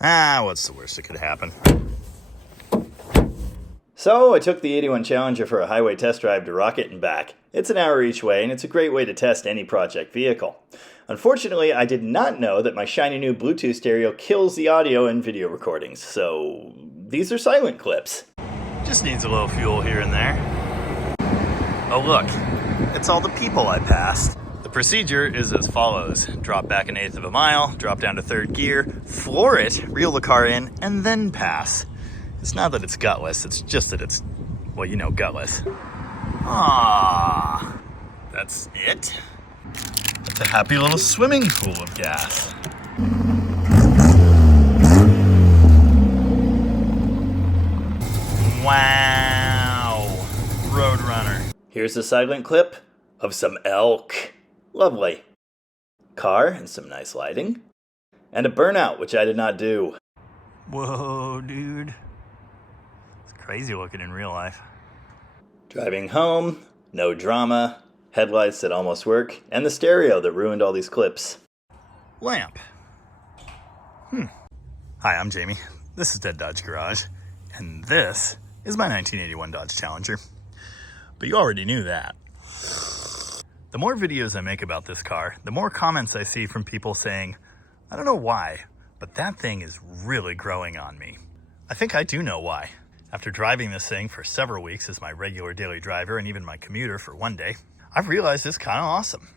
What's the worst that could happen? So I took the 81 Challenger for a highway test drive to Rocket and back. It's an hour each way, and it's a great way to test any project vehicle. Unfortunately, I did not know that my shiny new Bluetooth stereo kills the audio and video recordings, so these are silent clips. Just needs a little fuel here and there. Oh look, it's all the people I passed. The procedure is as follows. Drop back 1/8 of a mile, drop down to 3rd gear, floor it, reel the car in, and then pass. It's not that it's gutless, it's just that it's, well, you know, gutless. Ah, that's it? That's a happy little swimming pool of gas. Wow, Roadrunner. Here's a silent clip of some elk. Lovely. Car and some nice lighting. And a burnout, which I did not do. Whoa, dude. Crazy looking in real life. Driving home, no drama, headlights that almost work, and the stereo that ruined all these clips. Lamp. Hi, I'm Jamie. This is Dead Dodge Garage, and this is my 1981 Dodge Challenger. But you already knew that. The more videos I make about this car, the more comments I see from people saying, I don't know why, but that thing is really growing on me. I think I do know why. After driving this thing for several weeks as my regular daily driver and even my commuter for one day, I've realized it's kind of awesome.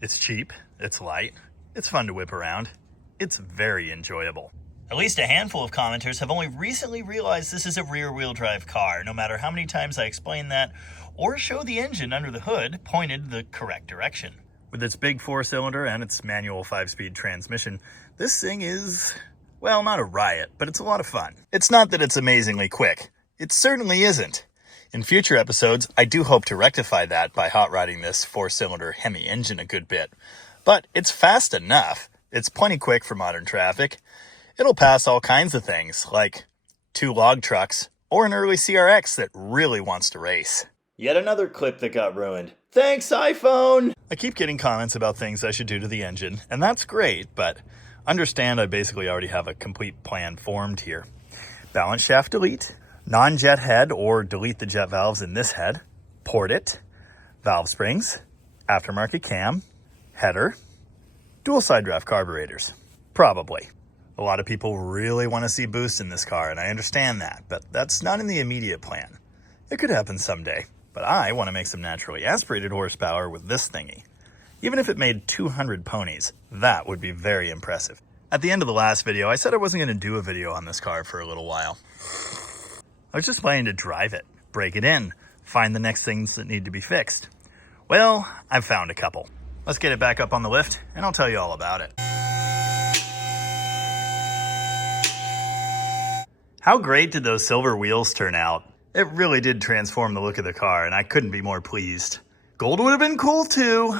It's cheap, it's light, it's fun to whip around, it's very enjoyable. At least a handful of commenters have only recently realized this is a rear-wheel drive car, no matter how many times I explain that or show the engine under the hood pointed the correct direction. With its big 4-cylinder and its manual 5-speed transmission, this thing is, well, not a riot, but it's a lot of fun. It's not that it's amazingly quick. It certainly isn't. In future episodes, I do hope to rectify that by hot rodding this 4-cylinder Hemi engine a good bit. But it's fast enough. It's plenty quick for modern traffic. It'll pass all kinds of things, like 2 log trucks or an early CRX that really wants to race. Yet another clip that got ruined. Thanks, iPhone! I keep getting comments about things I should do to the engine, and that's great, but understand I basically already have a complete plan formed here. Balance shaft delete. Non-jet head or delete the jet valves in this head, port it, valve springs, aftermarket cam, header, dual side draft carburetors. Probably. A lot of people really want to see boost in this car, and I understand that, but that's not in the immediate plan. It could happen someday, but I want to make some naturally aspirated horsepower with this thingy. Even if it made 200 ponies, that would be very impressive. At the end of the last video, I said I wasn't going to do a video on this car for a little while. I was just planning to drive it, break it in, find the next things that need to be fixed. Well, I've found a couple. Let's get it back up on the lift, and I'll tell you all about it. How great did those silver wheels turn out? It really did transform the look of the car, and I couldn't be more pleased. Gold would have been cool too.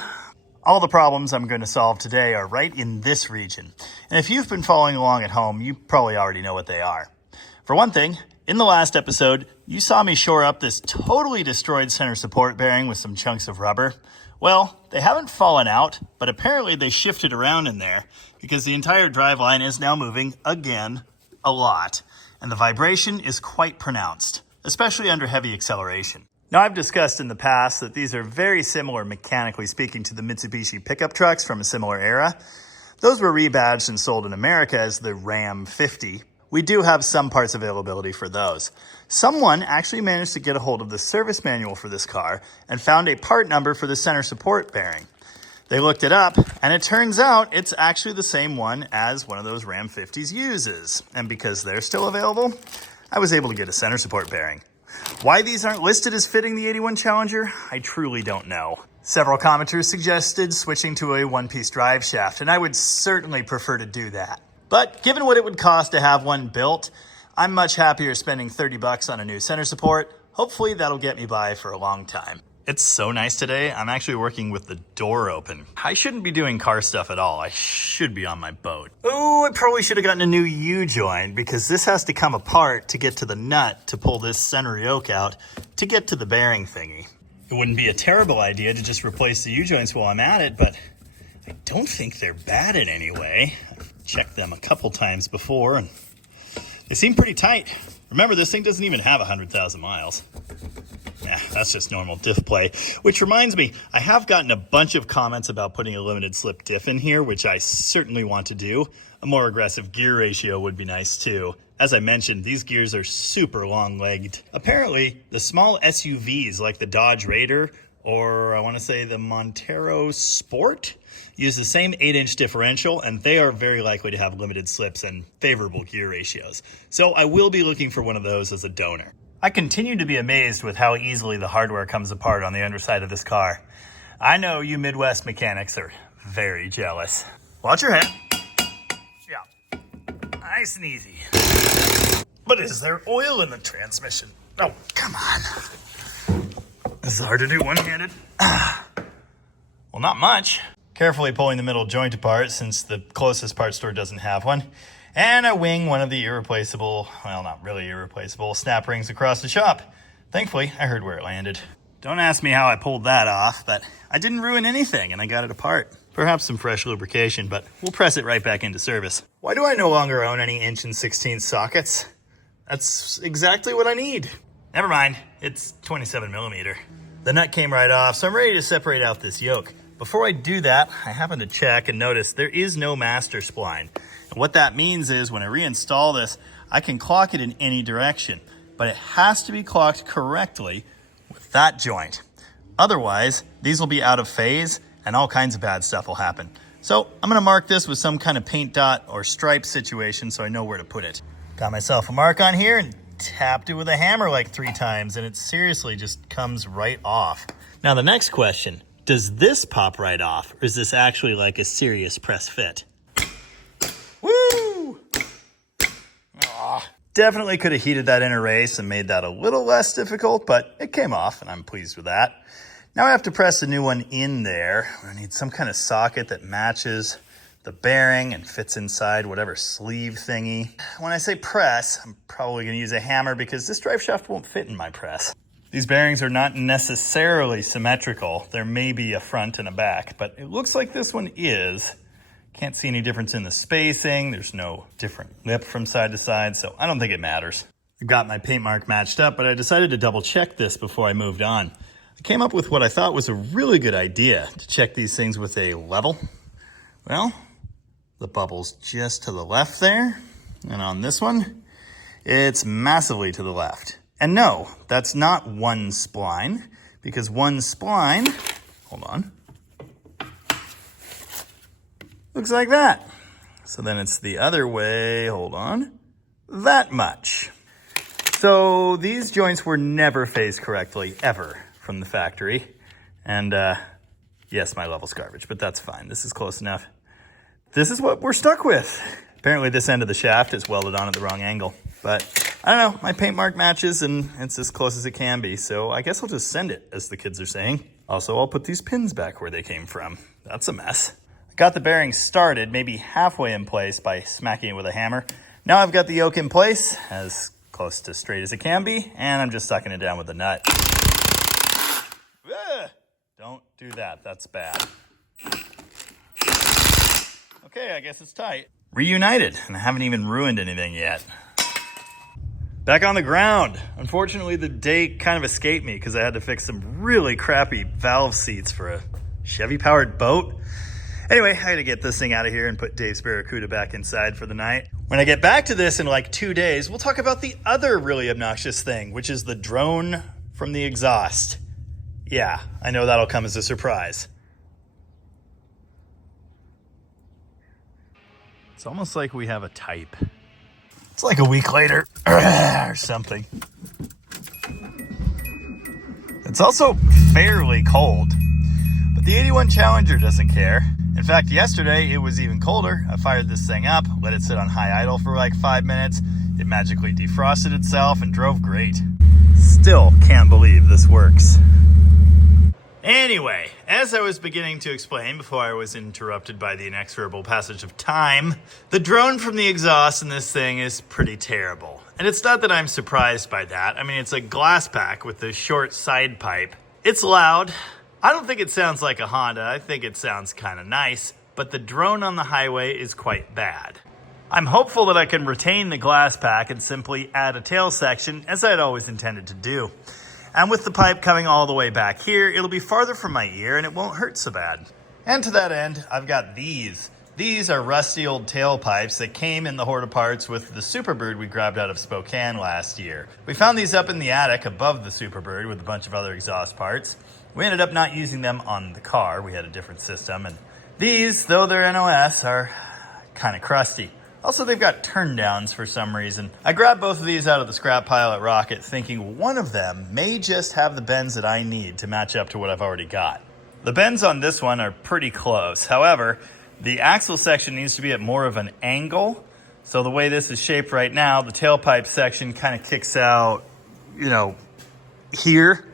All the problems I'm going to solve today are right in this region. And if you've been following along at home, you probably already know what they are. For one thing, in the last episode, you saw me shore up this totally destroyed center support bearing with some chunks of rubber. Well, they haven't fallen out, but apparently they shifted around in there because the entire driveline is now moving again a lot. And the vibration is quite pronounced, especially under heavy acceleration. Now, I've discussed in the past that these are very similar, mechanically speaking, to the Mitsubishi pickup trucks from a similar era. Those were rebadged and sold in America as the Ram 50. We do have some parts availability for those. Someone actually managed to get a hold of the service manual for this car and found a part number for the center support bearing. They looked it up, and it turns out it's actually the same one as one of those Ram 50s uses. And because they're still available, I was able to get a center support bearing. Why these aren't listed as fitting the 81 Challenger, I truly don't know. Several commenters suggested switching to a one-piece drive shaft, and I would certainly prefer to do that. But given what it would cost to have one built, I'm much happier spending $30 on a new center support. Hopefully that'll get me by for a long time. It's so nice today, I'm actually working with the door open. I shouldn't be doing car stuff at all. I should be on my boat. Oh, I probably should have gotten a new U-joint because this has to come apart to get to the nut to pull this center yoke out to get to the bearing thingy. It wouldn't be a terrible idea to just replace the U-joints while I'm at it, but I don't think they're bad in any way. checked them a couple times before, and they seem pretty tight. Remember, this thing doesn't even have 100,000 miles. Yeah, that's just normal diff play. Which reminds me, I have gotten a bunch of comments about putting a limited slip diff in here, which I certainly want to do. A more aggressive gear ratio would be nice too. As I mentioned, these gears are super long-legged. Apparently, the small SUVs like the Dodge Raider, or I want to say the Montero Sport, use the same 8-inch differential, and they are very likely to have limited slips and favorable gear ratios. So I will be looking for one of those as a donor. I continue to be amazed with how easily the hardware comes apart on the underside of this car. I know you Midwest mechanics are very jealous. Watch your head. Yeah, nice and easy. But is there oil in the transmission? Oh, come on. This is hard to do one-handed. Well, not much. Carefully pulling the middle joint apart since the closest parts store doesn't have one. And I wing one of the irreplaceable, well, not really irreplaceable, snap rings across the shop. Thankfully, I heard where it landed. Don't ask me how I pulled that off, but I didn't ruin anything and I got it apart. Perhaps some fresh lubrication, but we'll press it right back into service. Why do I no longer own any 1 16" sockets? That's exactly what I need. Never mind, it's 27mm. The nut came right off, so I'm ready to separate out this yoke. Before I do that, I happened to check and notice there is no master spline. And what that means is when I reinstall this, I can clock it in any direction, but it has to be clocked correctly with that joint. Otherwise, these will be out of phase and all kinds of bad stuff will happen. So I'm gonna mark this with some kind of paint dot or stripe situation so I know where to put it. Got myself a mark on here and tapped it with a hammer like 3 times and it seriously just comes right off. Now the next question, does this pop right off or is this actually like a serious press fit? Woo! Aw. Definitely could have heated that inner race and made that a little less difficult, but it came off and I'm pleased with that. Now I have to press a new one in there. I need some kind of socket that matches the bearing and fits inside whatever sleeve thingy. When I say press, I'm probably gonna use a hammer because this drive shaft won't fit in my press. These bearings are not necessarily symmetrical. There may be a front and a back, but it looks like this one is. Can't see any difference in the spacing. There's no different lip from side to side, so I don't think it matters. I've got my paint mark matched up, but I decided to double check this before I moved on. I came up with what I thought was a really good idea to check these things with a level. Well, the bubble's just to the left there, and on this one, it's massively to the left. And no, that's not one spline, because one spline, hold on, looks like that. So then it's the other way, hold on, that much. So these joints were never phased correctly, ever, from the factory. And yes, my level's garbage, but that's fine. This is close enough. This is what we're stuck with. Apparently this end of the shaft is welded on at the wrong angle. But I don't know, my paint mark matches and it's as close as it can be. So I guess I'll just send it, as the kids are saying. Also, I'll put these pins back where they came from. That's a mess. I got the bearings started, maybe halfway in place by smacking it with a hammer. Now I've got the yoke in place, as close to straight as it can be, and I'm just sucking it down with a nut. Ugh, don't do that, that's bad. Okay, I guess it's tight. Reunited, and I haven't even ruined anything yet. Back on the ground. Unfortunately, the day kind of escaped me because I had to fix some really crappy valve seats for a Chevy-powered boat. Anyway, I had to get this thing out of here and put Dave's Barracuda back inside for the night. When I get back to this in like 2 days, we'll talk about the other really obnoxious thing, which is the drone from the exhaust. Yeah, I know that'll come as a surprise. It's almost like we have a type. It's like a week later or something. It's also fairly cold, but the 81 Challenger doesn't care. In fact, yesterday it was even colder. I fired this thing up, let it sit on high idle for like 5 minutes. It magically defrosted itself and drove great. Still can't believe this works. Anyway, as I was beginning to explain before I was interrupted by the inexorable passage of time, the drone from the exhaust in this thing is pretty terrible. And it's not that I'm surprised by that. I mean, it's a glass pack with a short side pipe. It's loud. I don't think it sounds like a Honda. I think it sounds kind of nice. but the drone on the highway is quite bad. I'm hopeful that I can retain the glass pack and simply add a tail section as I had always intended to do. And with the pipe coming all the way back here, it'll be farther from my ear and it won't hurt so bad. And to that end, I've got these. These are rusty old tailpipes that came in the Horde of Parts with the Superbird we grabbed out of Spokane last year. We found these up in the attic above the Superbird with a bunch of other exhaust parts. We ended up not using them on the car. We had a different system. And these, though they're NOS, are kind of crusty. Also, they've got turndowns for some reason. I grabbed both of these out of the scrap pile at Rocket thinking one of them may just have the bends that I need to match up to what I've already got. The bends on this one are pretty close. However, the axle section needs to be at more of an angle. So the way this is shaped right now, the tailpipe section kind of kicks out, here.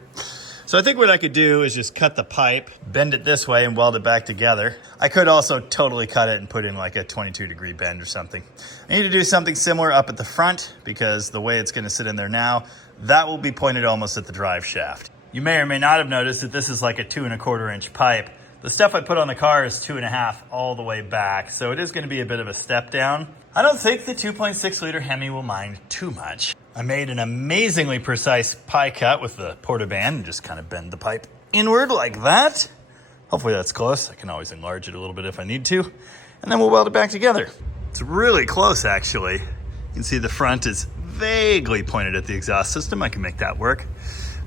So I think what I could do is just cut the pipe, bend it this way and weld it back together. I could also totally cut it and put in like a 22-degree bend or something. I need to do something similar up at the front because the way it's going to sit in there now, that will be pointed almost at the drive shaft. You may or may not have noticed that this is like a 2¼ inch pipe. The stuff I put on the car is 2.5 all the way back, so it is going to be a bit of a step down. I don't think the 2.6 liter Hemi will mind too much. I made an amazingly precise pie cut with the porta band and just kind of bend the pipe inward like that. Hopefully that's close. I can always enlarge it a little bit if I need to. And then we'll weld it back together. It's really close, actually. You can see the front is vaguely pointed at the exhaust system. I can make that work.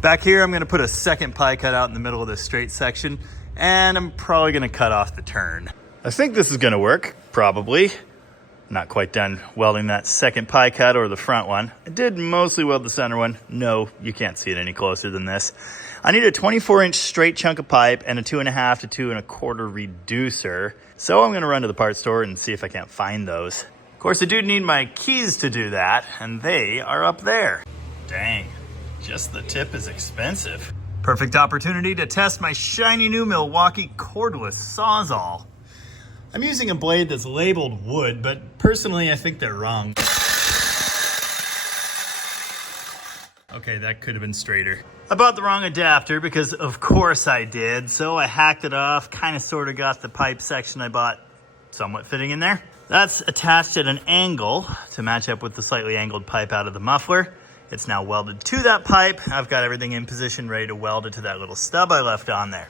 Back here, I'm going to put a second pie cut out in the middle of this straight section, and I'm probably going to cut off the turn. I think this is going to work, probably. Not quite done welding that second pie cut or the front one. I did mostly weld the center one. No, you can't see it any closer than this. I need a 24-inch straight chunk of pipe and a 2.5 to 2¼ reducer. So I'm going to run to the parts store and see if I can't find those. Of course, I do need my keys to do that, and they are up there. Dang, just the tip is expensive. Perfect opportunity to test my shiny new Milwaukee cordless Sawzall. I'm using a blade that's labeled wood, but personally I think they're wrong. Okay, that could have been straighter. I bought the wrong adapter because of course I did, so I hacked it off, kind of sort of got the pipe section I bought somewhat fitting in there. That's attached at an angle to match up with the slightly angled pipe out of the muffler. It's now welded to that pipe. I've got everything in position ready to weld it to that little stub I left on there.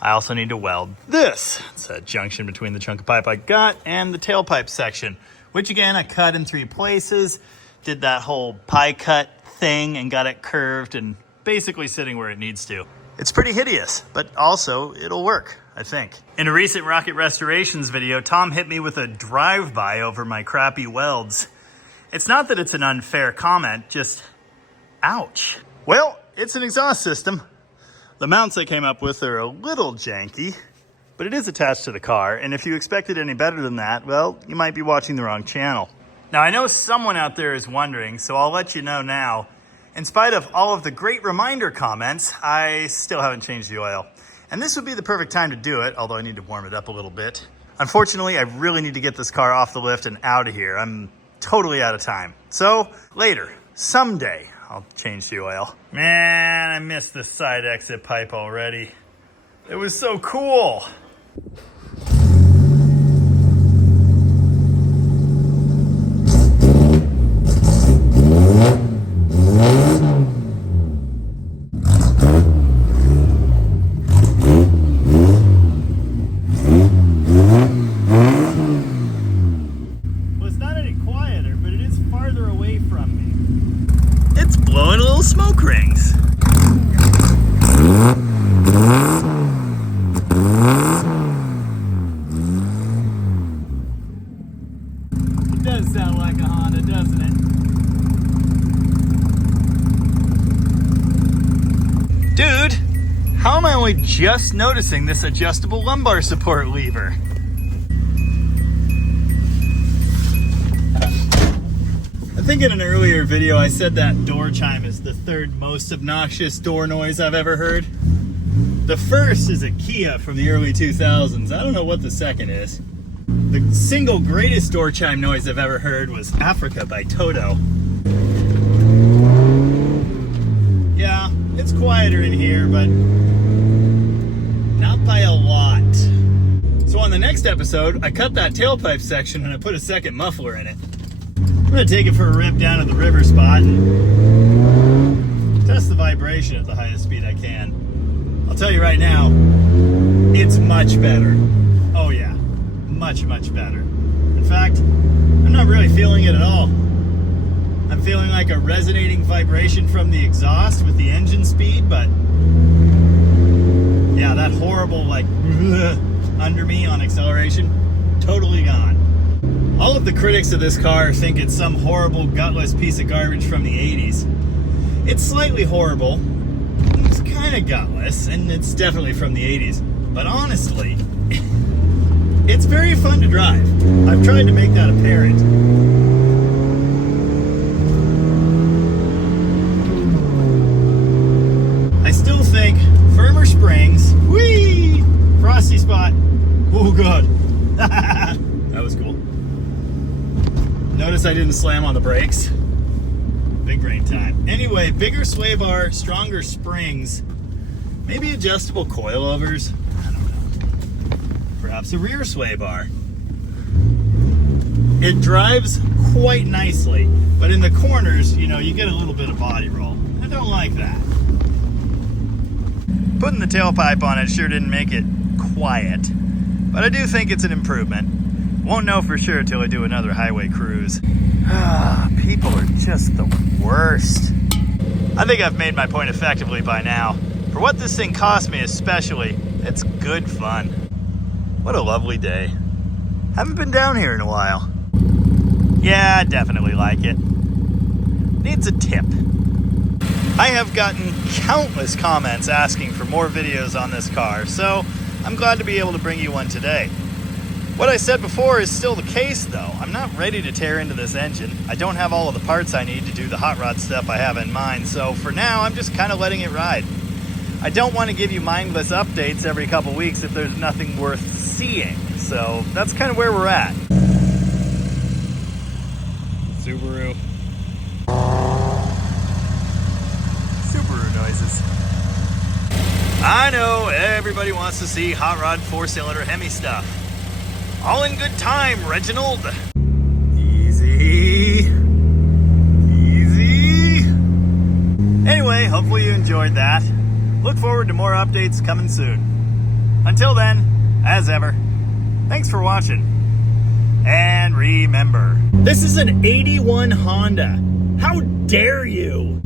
I also need to weld this. It's a junction between the chunk of pipe I got and the tailpipe section, which again, I cut in 3 places, did that whole pie cut thing and got it curved and basically sitting where it needs to. It's pretty hideous, but also it'll work, I think. In a recent Rocket Restorations video, Tom hit me with a drive-by over my crappy welds. It's not that it's an unfair comment, just ouch. Well, it's an exhaust system. The mounts I came up with are a little janky, but it is attached to the car, and if you expected any better than that, well, you might be watching the wrong channel. Now, I know someone out there is wondering, so I'll let you know now. In spite of all of the great reminder comments, I still haven't changed the oil. And this would be the perfect time to do it, although I need to warm it up a little bit. Unfortunately, I really need to get this car off the lift and out of here. I'm totally out of time. So, later, someday, I'll change the oil. Man, I missed the side exit pipe already. It was so cool. Well, it's not any quieter, but it is farther away from me. It's blowing little smoke rings. It does sound like a Honda, doesn't it? Dude, how am I only just noticing this adjustable lumbar support lever? I think in an earlier video I said that door chime is the 3rd most obnoxious door noise I've ever heard. The first is a Kia from the early 2000s. I don't know what the second is. The single greatest door chime noise I've ever heard was Africa by Toto. Yeah, it's quieter in here, but not by a lot. So on the next episode, I cut that tailpipe section and I put a second muffler in it. I'm gonna take it for a rip down at the river spot and test the vibration at the highest speed I can. I'll tell you right now, it's much better. Oh yeah, much better. In fact, I'm not really feeling it at all. I'm feeling like a resonating vibration from the exhaust with the engine speed, but yeah, that horrible like under me on acceleration, totally gone. All of the critics of this car think it's some horrible gutless piece of garbage from the 80s. It's slightly horrible, it's kind of gutless, and it's definitely from the 80s. But honestly, it's very fun to drive. I've tried to make that apparent. I still think firmer springs, whee, frosty spot, oh good. That was cool. Notice I didn't slam on the brakes. Big brain time. Anyway, bigger sway bar, stronger springs, maybe adjustable coilovers. I don't know. Perhaps a rear sway bar. It drives quite nicely, but in the corners, you know, you get a little bit of body roll. I don't like that. Putting the tailpipe on it sure didn't make it quiet, but I do think it's an improvement. Won't know for sure till I do another highway cruise. People are just the worst. I think I've made my point effectively by now. For what this thing cost me especially, it's good fun. What a lovely day. Haven't been down here in a while. Yeah, I definitely like it. Needs a tip. I have gotten countless comments asking for more videos on this car, so I'm glad to be able to bring you one today. What I said before is still the case though. I'm not ready to tear into this engine. I don't have all of the parts I need to do the hot rod stuff I have in mind, so for now I'm just kind of letting it ride. I don't want to give you mindless updates every couple weeks if there's nothing worth seeing, so that's kind of where we're at. Subaru. Subaru noises. I know everybody wants to see hot rod 4-cylinder Hemi stuff. All in good time, Reginald. Easy. Easy. Anyway, hopefully you enjoyed that. Look forward to more updates coming soon. Until then, as ever, thanks for watching. And remember, this is an 81 Honda. How dare you?